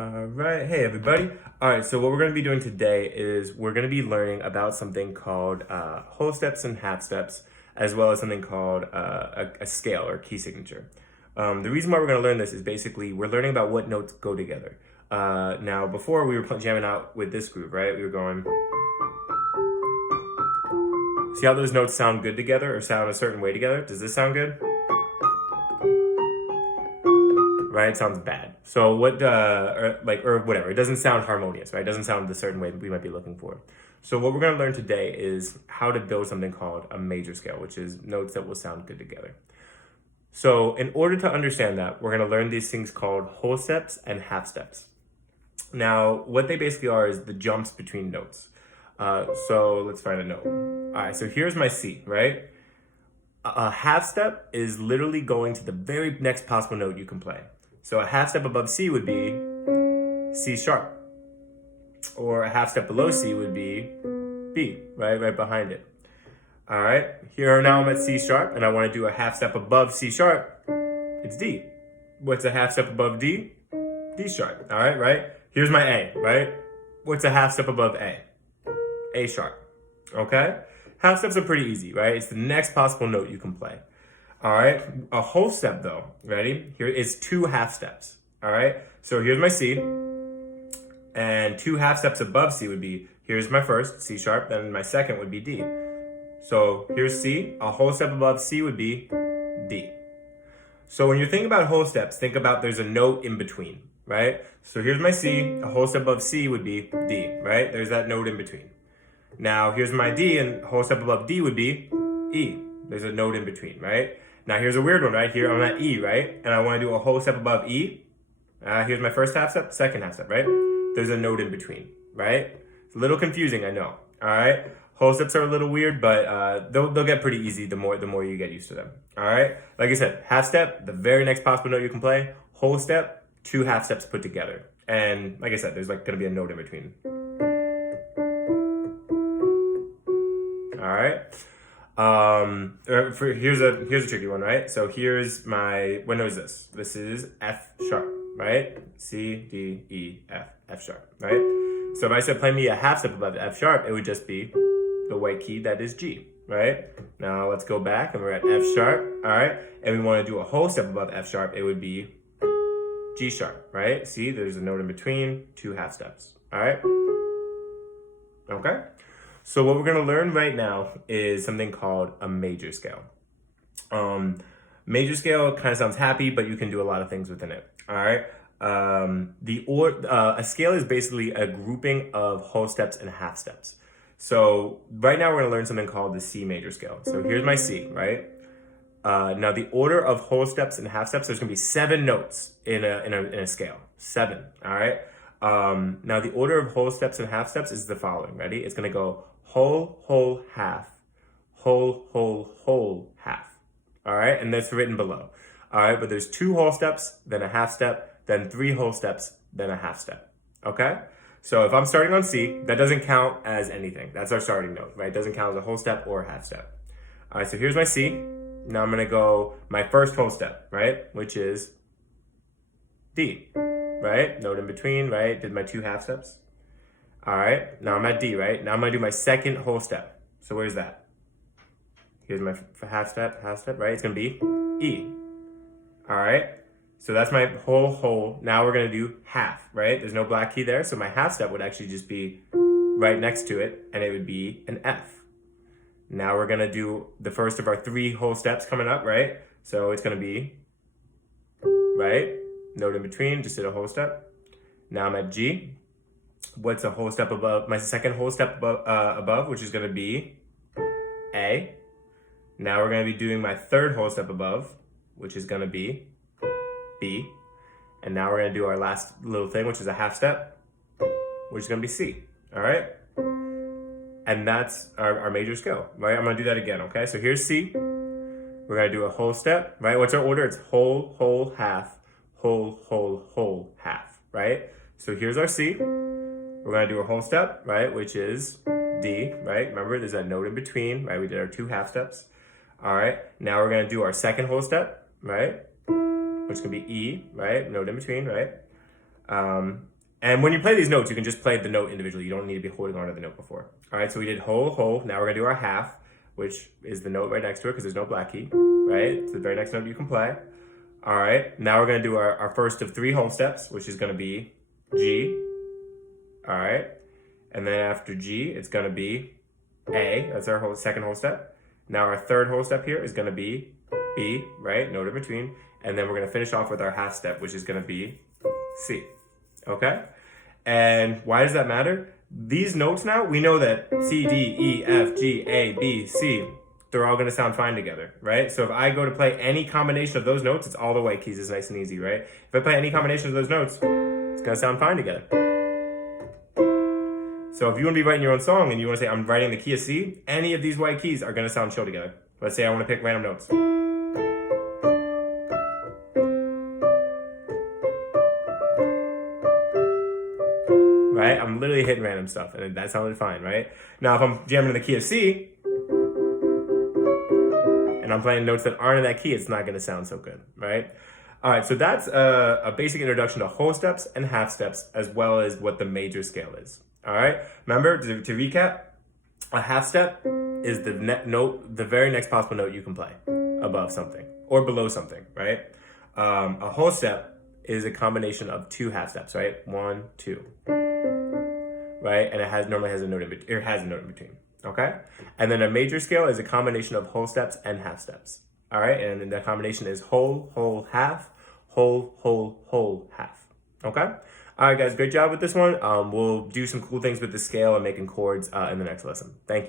All right, hey everybody. All right, so what we're going to be doing today is we're going to be learning about something called whole steps and half steps, as well as something called a scale or key signature. The reason why we're going to learn this is basically we're learning about what notes go together. Now, before we were jamming out with this groove, right? We were going. See how those notes sound good together or sound a certain way together? Does this sound good? Right? It sounds bad. So what, or whatever. It doesn't sound harmonious, right? It doesn't sound the certain way we might be looking for. So what we're going to learn today is how to build something called a major scale, which is notes that will sound good together. So in order to understand that, we're going to learn these things called whole steps and half steps. Now, what they basically are is the jumps between notes. So let's find a note. All right, so here's my C, right? A half step is literally going to the very next possible note you can play. So a half step above C would be C sharp. Or a half step below C would be B, right behind it. All right, here now I'm at C sharp and I want to do a half step above C sharp. It's D. What's a half step above D? D sharp, all right? Here's my A, right? What's a half step above A? A sharp, okay? Half steps are pretty easy, right? It's the next possible note you can play. All right, a whole step though, ready? Here is two half steps, all right? So here's my C, and two half steps above C would be, here's my first, C sharp, then my second would be D. So here's C, a whole step above C would be D. So when you're thinking about whole steps, think about there's a note in between, right? So here's my C, a whole step above C would be D, right? There's that note in between. Now here's my D, and a whole step above D would be E. There's a note in between, right? Now here's a weird one, right? Here I'm at E, right? And I want to do a whole step above E. Here's my first half step, second half step, right? There's a note in between, right? It's a little confusing, I know. All right, whole steps are a little weird, but they'll get pretty easy the more you get used to them. All right, like I said, half step, the very next possible note you can play. Whole step, two half steps put together, and like I said, there's like gonna be a note in between. All right. Here's a tricky one, right? So here's what note is this? This is F sharp, right? C, D, E, F sharp, right? So if I said play me a half step above F sharp, it would just be the white key that is G, right? Now let's go back and we're at F sharp, all right? And we want to do a whole step above F sharp, it would be G sharp, right? See, there's a note in between, two half steps, all right? Okay? So what we're going to learn right now is something called a major scale. Major scale kind of sounds happy, but you can do a lot of things within it. All right. A scale is basically a grouping of whole steps and half steps. So right now we're going to learn something called the C major scale. So here's my C, right? Now the order of whole steps and half steps, there's going to be 7 notes in a scale. 7. All right. Now the order of whole steps and half steps is the following. Ready? It's going to go whole, half, whole, half. All right, and that's written below. All right, but there's 2 whole steps, then a half step, then 3 whole steps, then a half step. Okay? So if I'm starting on C, that doesn't count as anything. That's our starting note, right? It doesn't count as a whole step or a half step. All right, so here's my C. Now I'm going to go my first whole step, right? Which is D, right? Note in between, right? Did my 2 half steps. All right, now I'm at D, right? Now I'm gonna do my second whole step. So where's that? Here's my half step, right? It's gonna be E. All right, so that's my whole. Now we're gonna do half, right? There's no black key there, so my half step would actually just be right next to it, and it would be an F. Now we're gonna do the first of our 3 whole steps coming up, right? So it's gonna be, right? Note in between, just did a whole step. Now I'm at G. What's a whole step above? My second whole step above, which is going to be A. Now we're going to be doing my third whole step above, which is going to be B. And now we're going to do our last little thing, which is a half step, which is going to be C. All right? And that's our major scale, right? I'm going to do that again, okay? So here's C. We're going to do a whole step, right? What's our order? It's whole, half, whole, half, right? So here's our C. We're going to do a whole step, right, which is D, right? Remember, there's that note in between, right? We did our 2 half steps. All right, now we're going to do our second whole step, right, which can be E, right? Note in between, right? And when you play these notes, you can just play the note individually. You don't need to be holding on to the note before. All right, so we did whole, whole. Now we're gonna do our half, which is the note right next to it because there's no black key, right? It's the very next note you can play. All right, now we're gonna do our first of 3 whole steps, which is gonna be G. All right, and then after G, it's gonna be A. That's our second whole step. Now our third whole step here is gonna be B, right? Note in between. And then we're gonna finish off with our half step, which is gonna be C. Okay? And why does that matter? These notes now, we know that C, D, E, F, G, A, B, C, they're all gonna sound fine together, right? So if I go to play any combination of those notes, it's all the white keys, is nice and easy, right? If I play any combination of those notes, it's gonna sound fine together. So if you wanna be writing your own song and you wanna say, I'm writing the key of C, any of these white keys are gonna sound chill together. Let's say I wanna pick random notes. Right? I'm literally hitting random stuff, and that sounded fine, right? Now, if I'm jamming in the key of C, and I'm playing notes that aren't in that key, it's not going to sound so good, right? All right, so that's a basic introduction to whole steps and half steps, as well as what the major scale is. All right? Remember, to recap, a half step is the very next possible note you can play above something or below something, right? A whole step is a combination of 2 half steps, right? 1, 2. Right? And it normally has a note in between. Okay? And then a major scale is a combination of whole steps and half steps. All right? And then the combination is whole, whole, half, whole, whole, whole, half. Okay? All right, guys, great job with this one. We'll do some cool things with the scale and making chords in the next lesson. Thank you.